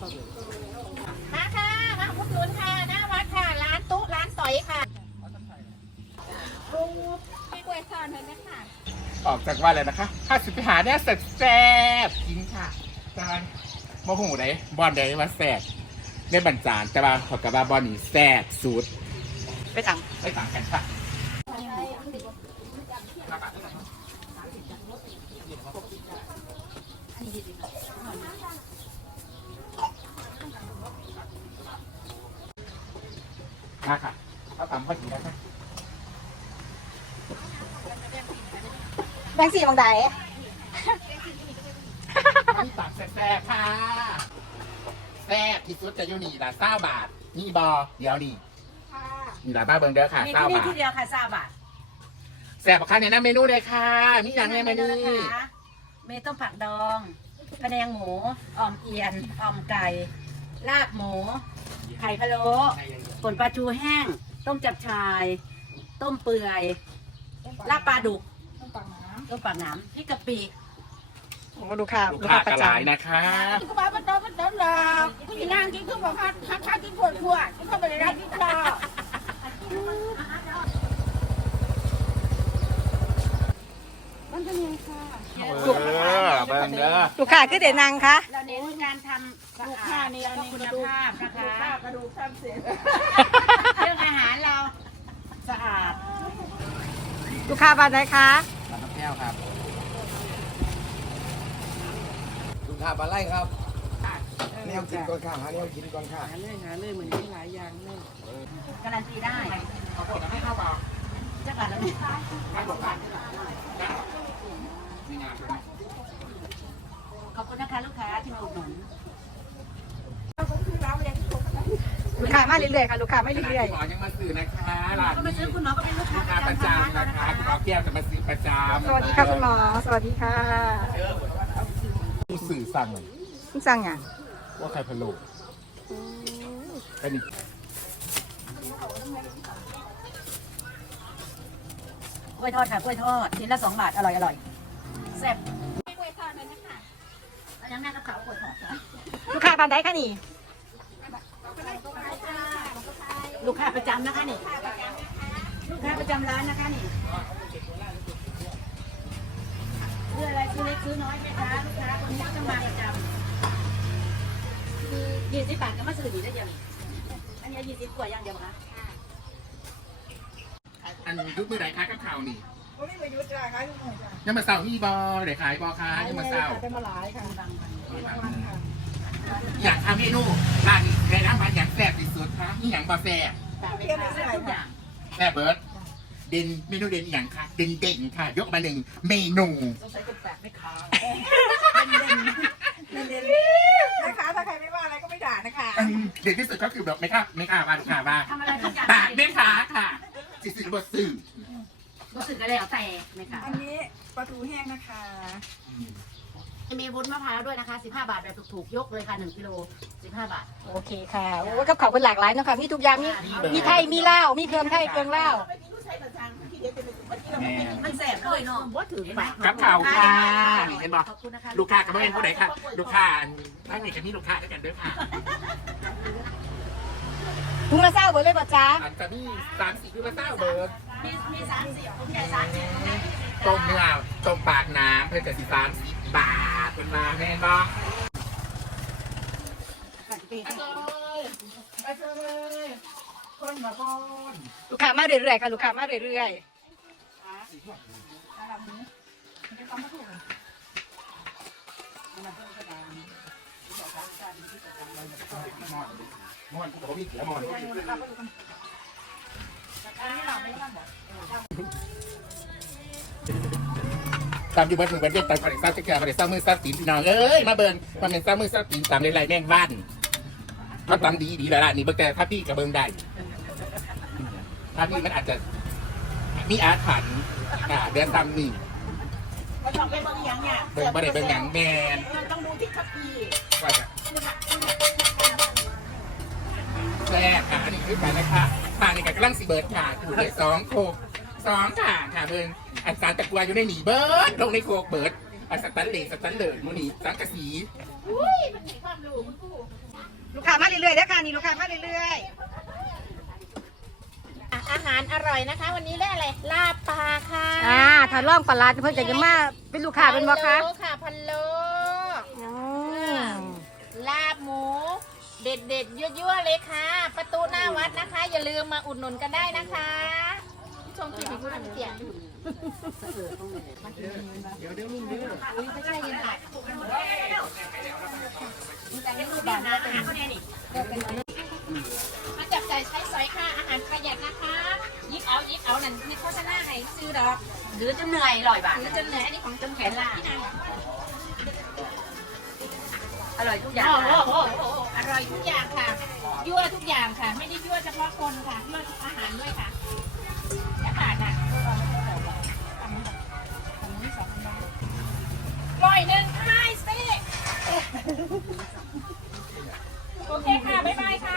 มาค่ะมาอุดหนุนค่ะหน้าวัดค่ะร้านตุ๊ร้านสอยค่ะปูไม่กล้วยทอดเลยนะคะออกจากว่าเลยนะคะถ้าสิไปหาเนี่ยแซ่บกินค่ะจานโมโหไหนบอลไหนมาแซ่บได้บรรจานแต่ว่าขอกับว่าบอลนี่แซ่บสุดไปต่างกันค่ะมาค่ะเอาตามข้อถึงนะคะแบงค์สี่บางใดนี่ตักแซ่บค่ะแซ่บที่สุดจะอยู่นี่ละ9 บาทนี่บอเดี๋ยวนี่นี่ละบ้าเบิงเด้อค่ะ9 บาทที่เดียวค่ะ3 บาทแซ่บค่ะเนี่ยนะเมนูเลยค่ะมีอย่างในเมนูเมต้มผักดองพะแนงหมูอ่อมเอียนอ่อมไก่ลาบหมูไข่พะโล้ผลปลาทูแห้ง ต้มจับชาย ต้มเปื่อยลาบปลาดุกต้มปากน้ำพริกกะปิลูกค้ากระหลายนะคะก็มาเป็นต้นหรอกพี่นางกินคือบอกว่าข้ากินผลพวกที่เขาไปได้ที่ชอบเบิงเด้อลูกค้าคือเด่นนางคะเราเน้นการทำลูกค้านี่อันนี้คุณกระดูกภาพนะคะกระดูกทำเสร็จเรื่องอาหารเราสะอาดลูกค้าบ้านไหนคะร้านน้ำแก้วครับลูกค้าปลาไล่ครับแนวกินก่อนค่ะหาแนวกินก่อนค่ะหาเลยเหมือนมีหลายอย่างเลยการันตีได้ขอโทษนะให้เข้ามาจะกัดแล้วเนี่ยให้บอกกันนี่งานขอบคุณนะคะลูกค้าที่มาอุดหนุนลูกค้ามาเรื่อยๆค่ะลูกค้าไม่ขณะเรื่อยที่หมอยังมาสื่อนะคะร้านก็มาซื้อคุณหมอก็เป็นลูกค้าประจำนะคะคุณหมอแก้วจะมาซื้อประจำๆสวัสดีค่ะคุณหมอสวัสดีค่ะผู้สื่อสั่งเลยคุณสั่งอ่ะว่าใครพะโล้อันนี้กล้วยทอดค่ะกล้วยทอดชิ้นละ2 บาทอร่อยแซ่บกล้วยทอดเลยนะคะแล้วยังแม่กับเขาวกล้วยทอดค่ะลูกค้าบ้านไหนคะนี่ลูกค้าประจำนะคะนี่ลูกค้าประจำร้านนะคะนี่ซื้ออะไรซื้อเล็กซื้อน้อยไหมคะลูกค้าคนนี้ก็จะมาประจำคือ20 บาทก็มาซื้อดีได้เดียวนี่อันนี้20 กว่าอย่างเดียวคะอันยุคมือไหนคะกับข่าวนี่วันนี้มายุทธ์จ้าค่ะทุกคนจ้ายังมาเศร้ามีบอเดี๋ยวขายบอค่ะยังมาเศร้าจะมาหลายค่ะอยากทำเมนูร้านนี้ในน้ำมันอยากแซ่บที่สุดคะนี่อย่างบอแซ่บแต่ไม่ค่ะทุกอย่างแซ่บเบิร์ดเด่นเมนูเด่นอย่างค่ะเด่นเด่นค่ะ ยกมา1 เมนูต้องใช้กระแปะไม่ค้าแม่ค้าถ้าใครไม่ว่าอะไรก็ไม่ด่านะคะเด่นที่สุดก็คือแบบไม่ค่ะว่าลูกค้าว่าทำอะไรทุกอย่างปากไม่ค้าค่ะจิตสื่อบทสื่อรู้สึกอะไรเอาแต่ไม่ค่ะอันนี้ปลาทูแห้งนะคะจะมีวุ้นมะพร้าวด้วยนะคะ15 บาทแบบถูกๆยกเลยค่ะ1 กิโล15 บาทโอเคค่ะโอ้กับเขาเป็นหลากหลายเนาะค่ะมีทุกอย่างมีไทยมีลาวมีเครื่องไทยเครื่องลาวแม่มันแสบด้วยเนาะว่าถือปากกับข่าวค่ะนี่เห็นบอกขอบคุณนะคะลูกค้ากับไม่เป็นผู้ใดค่ะ ลูกค้าท่านนี้กับนี่ลูกค้าด้วยกันด้วยค่ะถุงละเศร้าเบอร์เลยป่ะจ๊ะอันจะมี3-4คือมาเต้าเบิร์ดมี30ผมใหญ่30 ต้มเนื้อต้มปากน้ำเพื่อจะ13 บาทเป็นมาแม่นบอกไปเลยคนมาบอนลูกค้ามาเรื่อยๆค่ะลูกค้ามาเรื่อยมอนกูบอกว่ามีเขียวมอนตามอยู่บ้านถึงบ้านเด็กตามคอนเด็กซ่าจะแก่คอนเด็กซ่ามือซ่าตีนพี่น้องเอ้ยมาเบิร์นมาเป็นซ่ามือซ่าตีนตามในไรแม่งบ้านเขาตามดีแล้วล่ะนี่เบิร์แต่ถ้าพี่กับเบิร์นได้ถ้าพี่มันอาจจะมีอาถรรพ์เดือนตามนี่มันต้องเป็นบางอย่างเนี่ยเบิร์นบ่ได้เบิร์นหยังแมนมันต้องดูที่คัพพีว่าจะแรกค่ะอันนี้คือกันนะคะผ่านในกับกำลังสีเบิร์ดค่ะถูกเลย2 โคก2ค่ะเบิร์นอันสารตะกัวอยู่ในหนีเบิร์ดลงในโคกเบิร์ดอันสตันเหลสตันเหลินมูนี่สังกะสีอุ้ยมันมีความรู้คุณครูรื่อยๆนะคะนี่ลูกค้ามาเรื่อยอาหารอร่อยนะคะ วันนี้ได้อะไรลาบปลาค่ะถ้าล่องปลาร้าเพิ่นจะมาเป็นลูกค้าเป็นบ่คะพะโล้ค่ะพะโล้อืมลาบหมู เด็ดๆยั่วๆเลยค่ะ ประตูหน้าวัดนะคะ อย่าลืมมาอุดหนุนกันได้นะคะชมคลิปให้คุณเสียง มาจับจ่ายใช้สอยค่ะ อาหารประหยัดนะคะยิบเอานั่นคือโฆษณาให้ซื้อดอกหรือจะเหนื่อยลอยบาทหรือจนเหนื่อยอันนี้ของจำแขนลาพี่นางอร่อยทุกอย่างโอ้โหอร่อยทุกอย่างค่ะ ยั่วทุกอย่างค่ะ ไม่ได้ยั่วเฉพาะคนค่ะยั่วทุกอาหารด้วยค่ะและบาทอ่ะ100ให้สิโอเคค่ะ บ๊ายบายค่ะ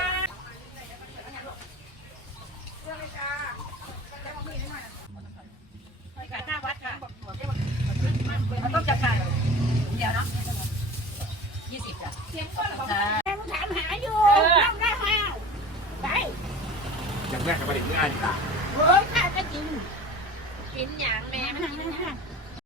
หน้าวัดค่ะเราต้องจับจ่ายเดี๋ยวเนาะ20จ้ะเสียงก้นเหรอถามหาอยู่นั่งได้ค่ะไปอย่างแรกกับประเด็นที่อ่านค่ะโอ้ยค่ะก็กิน กินอย่างแม่มันกิน